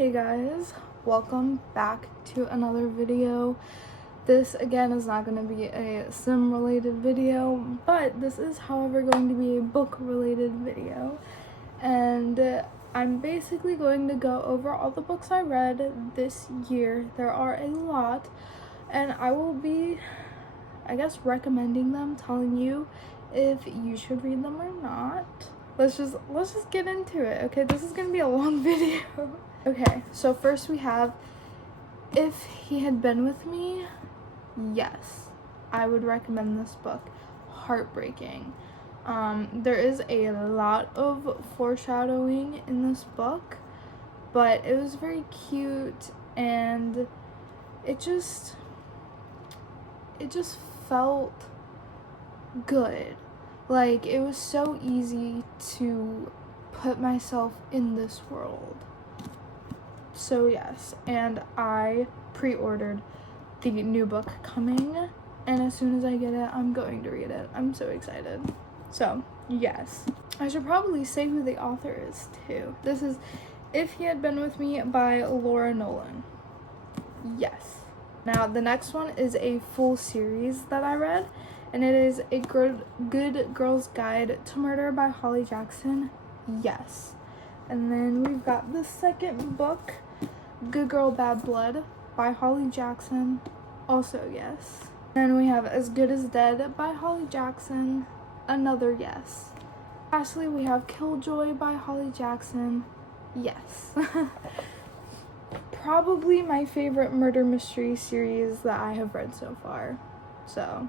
Hey guys, welcome back to another video. This again is not going to be a sim related video, but this is however going to be a book related video, and I'm basically going to go over all the books I read this year. There are a lot, and I will be, I guess, recommending them, telling you if you should read them or not. Let's just get into it. Okay, this is gonna be a long video. Okay, so first we have If He Had Been With Me. Yes, I would recommend this book. Heartbreaking. There is a lot of foreshadowing in this book, but it was very cute, and it just felt good. Like, it was so easy to put myself in this world. So yes, and I pre-ordered the new book coming, and as soon as I get it, I'm going to read it. I'm so excited. So yes, I should probably say who the author is too. This is If He Had Been With Me by Laura Nolan. Yes. Now the next one is a full series that I read, and it is A Good Girl's Guide to Murder by Holly Jackson. Yes. And then we've got the second book, Good Girl, Bad Blood by Holly Jackson. Also yes. Then we have As Good as Dead by Holly Jackson. Another yes. Lastly, we have Killjoy by Holly Jackson. Yes. Probably my favorite murder mystery series that I have read so far. So,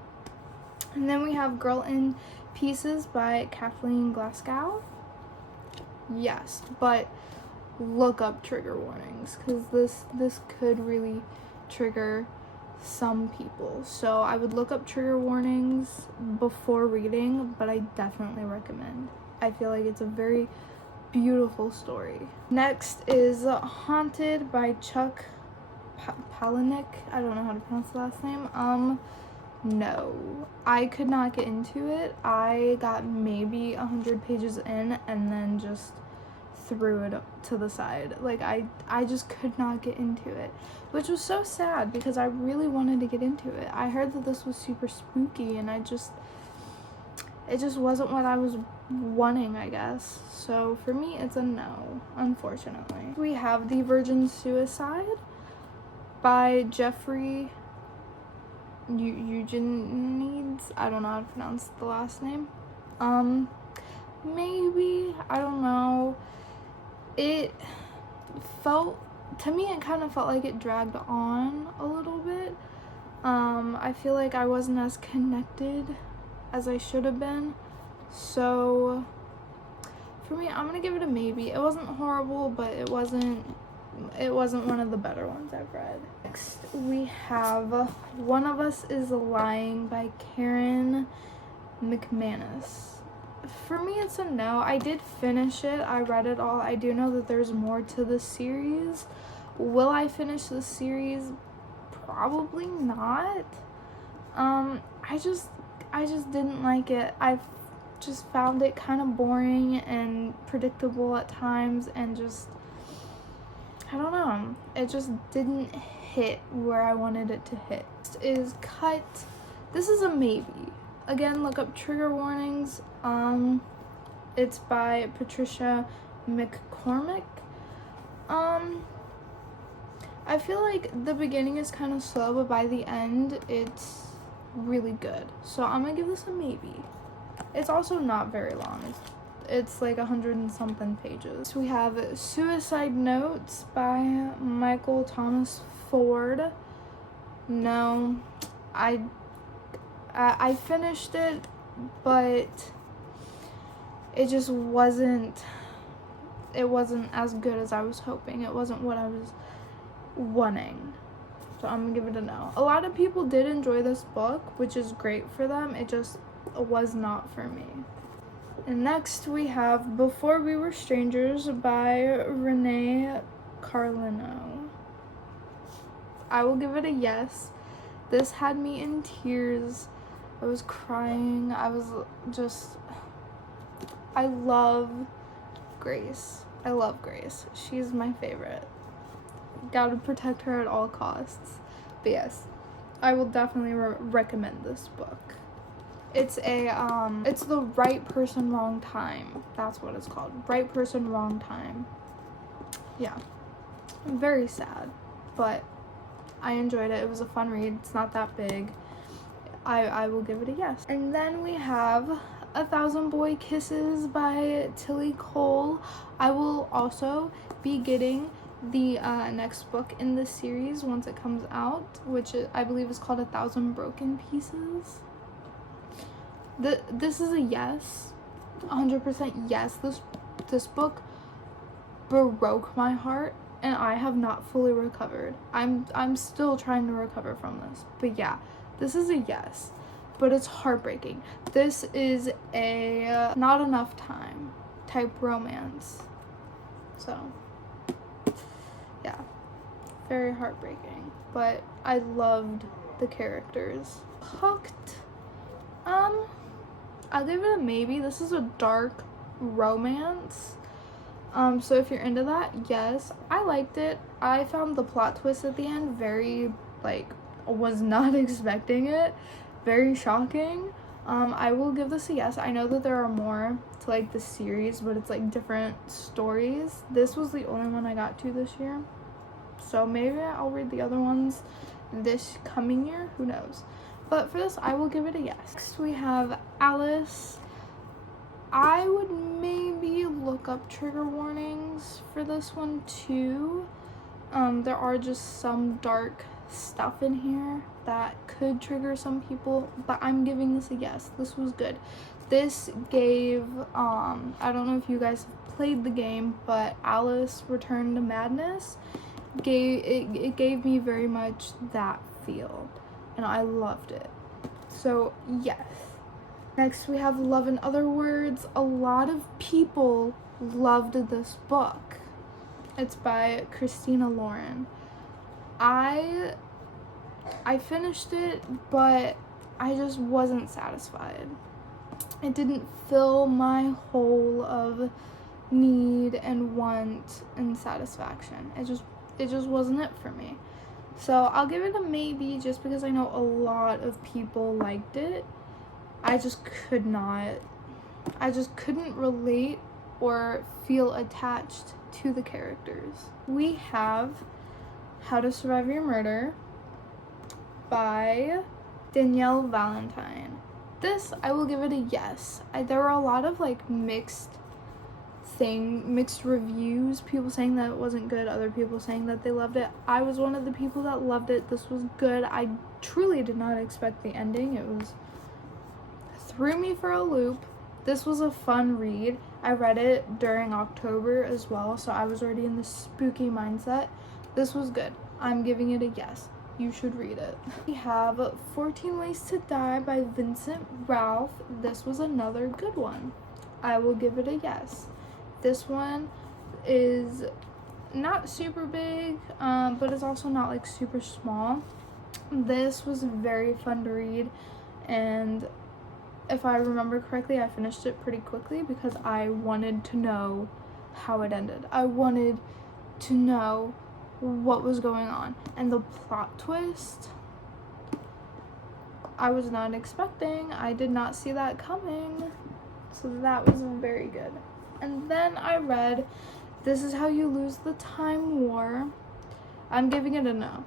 and then we have Girl in Pieces by Kathleen Glasgow. Yes, but look up trigger warnings, because this could really trigger some people. So I would look up trigger warnings before reading, but I definitely recommend. I feel like it's a very beautiful story. Next is Haunted by Chuck Palahniuk. I don't know how to pronounce the last name. No, I could not get into it. I got maybe 100 pages in and then just threw it to the side. Like, I just could not get into it, which was so sad because I really wanted to get into it. I heard that this was super spooky, and it just wasn't what I was wanting, I guess. So for me, it's a no, unfortunately. We have The Virgin Suicide by Jeffrey Eugenides. I don't know how to pronounce the last name. Maybe, I don't know. It felt, to me, it kind of felt like it dragged on a little bit. I feel like I wasn't as connected as I should have been. So for me, I'm gonna give it a maybe. It wasn't horrible, but it wasn't one of the better ones I've read. Next, we have One of Us is Lying by Karen McManus. For me, it's a no. I did finish it. I read it all. I do know that there's more to the series. Will I finish the series? Probably not. I just didn't like it. I just found it kind of boring and predictable at times, and just, I don't know, it just didn't hit where I wanted it to hit. Next is Cut. This is a maybe. Again, look up trigger warnings. It's by Patricia McCormick. I feel like the beginning is kind of slow, but by the end, it's really good. So I'm gonna give this a maybe. It's also not very long. It's like 100 and something pages. So we have Suicide Notes by Michael Thomas Ford. No, I finished it, but it just wasn't as good as I was hoping. It wasn't what I was wanting. So I'm gonna give it a no. A lot of people did enjoy this book, which is great for them. It just was not for me. And next we have Before We Were Strangers by Renee Carlino. I will give it a yes. This had me in tears. I was crying. I love Grace. She's my favorite. gotta protect her at all costs. But yes, I will definitely recommend this book. It's it's The Right Person, Wrong Time. That's what it's called. Right Person, Wrong Time. Yeah. Very sad, but I enjoyed it. It was a fun read. It's not that big. I will give it a yes. And then we have A Thousand Boy Kisses by Tilly Cole. I will also be getting the next book in this series once it comes out, which I believe is called A Thousand Broken Pieces. This is a yes, 100% yes. This book broke my heart, and I have not fully recovered. I'm still trying to recover from this, but yeah, this is a yes, but it's heartbreaking. This is a not enough time type romance, so yeah, very heartbreaking, but I loved the characters. Hooked, I'll give it a maybe. This is a dark romance. So if you're into that, yes, I liked it. I found the plot twist at the end very, was not expecting it. Very shocking. I will give this a yes. I know that there are more to, the series, but it's, different stories. This was the only one I got to this year. So maybe I'll read the other ones this coming year. Who knows? But for this, I will give it a yes. Next, we have Alice. I would maybe look up trigger warnings for this one too. There are just some dark stuff in here that could trigger some people, but I'm giving this a yes. This was good. This gave, I don't know if you guys have played the game, but Alice Return to Madness it gave me very much that feel, and I loved it. So yes. Next, we have Love in Other Words. A lot of people loved this book. It's by Christina Lauren. I finished it, but I just wasn't satisfied. It didn't fill my hole of need and want and satisfaction. It just wasn't it for me. So I'll give it a maybe, just because I know a lot of people liked it. I just couldn't relate or feel attached to the characters. We have How to Survive Your Murder by Danielle Valentine. This, I will give it a yes. There were a lot of mixed reviews, people saying that it wasn't good, other people saying that they loved it. I was one of the people that loved it. This was good. I truly did not expect the ending. It threw me for a loop. This was a fun read. I read it during October as well, so I was already in the spooky mindset. This was good. I'm giving it a yes. You should read it. We have 14 Ways to Die by Vincent Ralph. This was another good one. I will give it a yes. This one is not super big, but it's also not super small. This was very fun to read, and if I remember correctly, I finished it pretty quickly because I wanted to know how it ended. I wanted to know what was going on. And the plot twist, I was not expecting. I did not see that coming. So that was very good. And then I read This Is How You Lose the Time War. I'm giving it a no.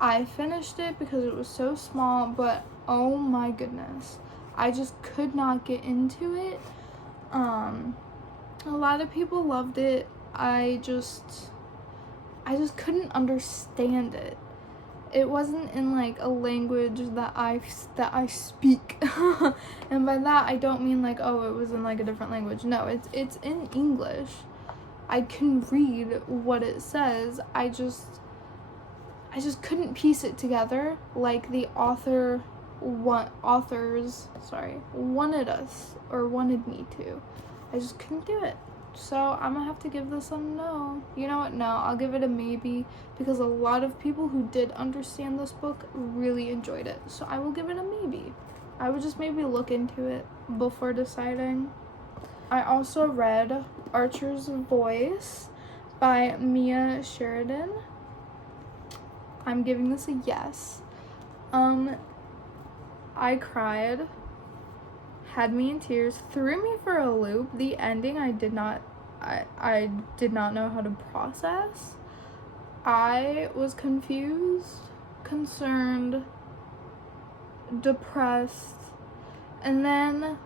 I finished it because it was so small, but oh my goodness. I just could not get into it. A lot of people loved it. I just couldn't understand it. It wasn't in a language that I speak. And by that I don't mean oh, it was in a different language. No, it's in English. I can read what it says. I just couldn't piece it together like the authors wanted me to. I just couldn't do it. So I'm gonna have to give this a no. You know what? No, I'll give it a maybe, because a lot of people who did understand this book really enjoyed it. So I will give it a maybe. I would just maybe look into it before deciding. I also read Archer's Voice by Mia Sheridan. I'm giving this a yes. I cried, had me in tears, threw me for a loop. The ending I did not know how to process. I was confused, concerned, depressed, and then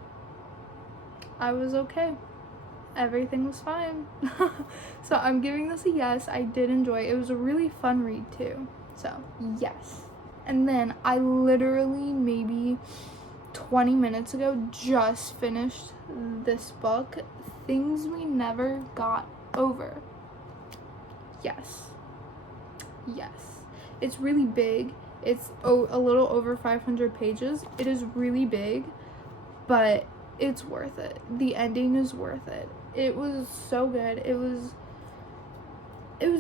I was okay. Everything was fine. So I'm giving this a yes. I did enjoy it. It was a really fun read too. So yes. And then I literally maybe 20 minutes ago just finished this book, Things We Never Got Over. Yes. Yes. It's really big. It's a little over 500 pages. It is really big, but it's worth it. The ending is worth it. It was so good. It was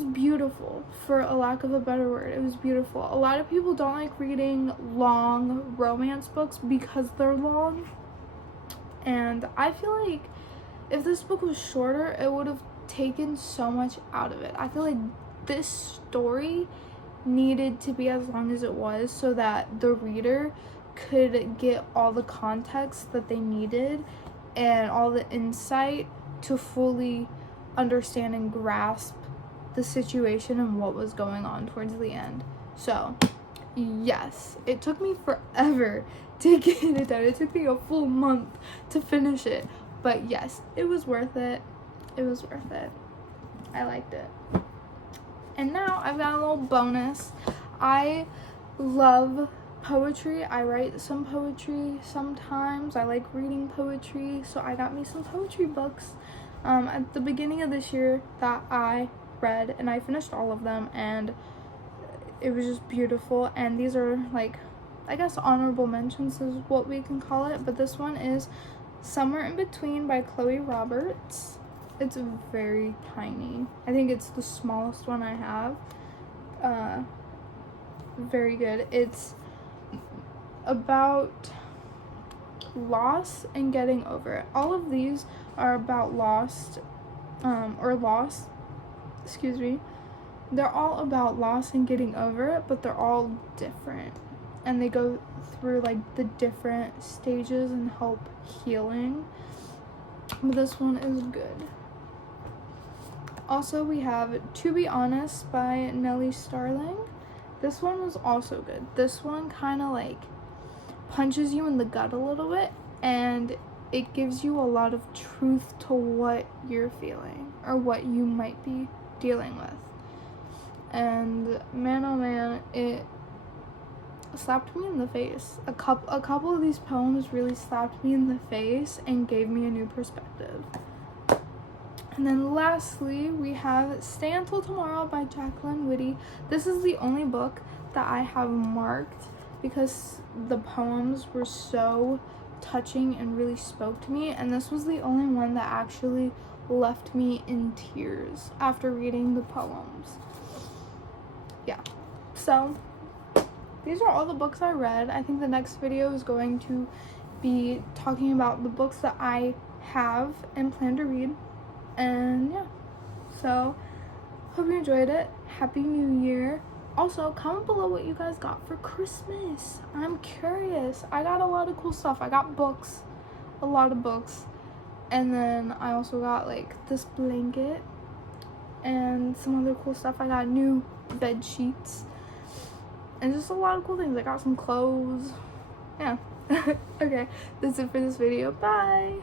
beautiful, for a lack of a better word. It was beautiful. A lot of people don't like reading long romance books because they're long. And I feel like if this book was shorter, it would have taken so much out of it. I feel like this story needed to be as long as it was so that the reader could get all the context that they needed and all the insight to fully understand and grasp the situation and what was going on towards the end. So yes, it took me forever to get it done. It took me a full month to finish it, but yes, it was worth it. It was worth it. I liked it. And now I've got a little bonus. I love poetry. I write some poetry sometimes. I like reading poetry, so I got me some poetry books at the beginning of this year that I read, and I finished all of them, and it was just beautiful. And these are, like, I guess honorable mentions is what we can call it, but this one is Somewhere in Between by Chloe Roberts. It's very tiny. I think it's the smallest one I have. Very good. It's about loss and getting over it. All of these are about loss. Excuse me. They're all about loss and getting over it, but they're all different. And they go through, like, the different stages and help healing. But this one is good. Also, we have To Be Honest by Nellie Starling. This one was also good. This one kind of, like, punches you in the gut a little bit, and it gives you a lot of truth to what you're feeling or what you might be dealing with. And man, oh man, it slapped me in the face. A couple of these poems really slapped me in the face and gave me a new perspective. And then lastly, we have Stay Until Tomorrow by Jacqueline Whitty. This is the only book that I have marked because the poems were so touching and really spoke to me, and this was the only one that actually left me in tears after reading the poems. Yeah, so these are all the books I read. I think the next video is going to be talking about the books that I have and plan to read. And yeah, so hope you enjoyed it. Happy New Year. Also, comment below what you guys got for Christmas. I'm curious. I got a lot of cool stuff. I got books, a lot of books, and then I also got, like, this blanket and some other cool stuff. I got new bed sheets and just a lot of cool things. I got some clothes. Yeah. Okay, that's it for this video. Bye.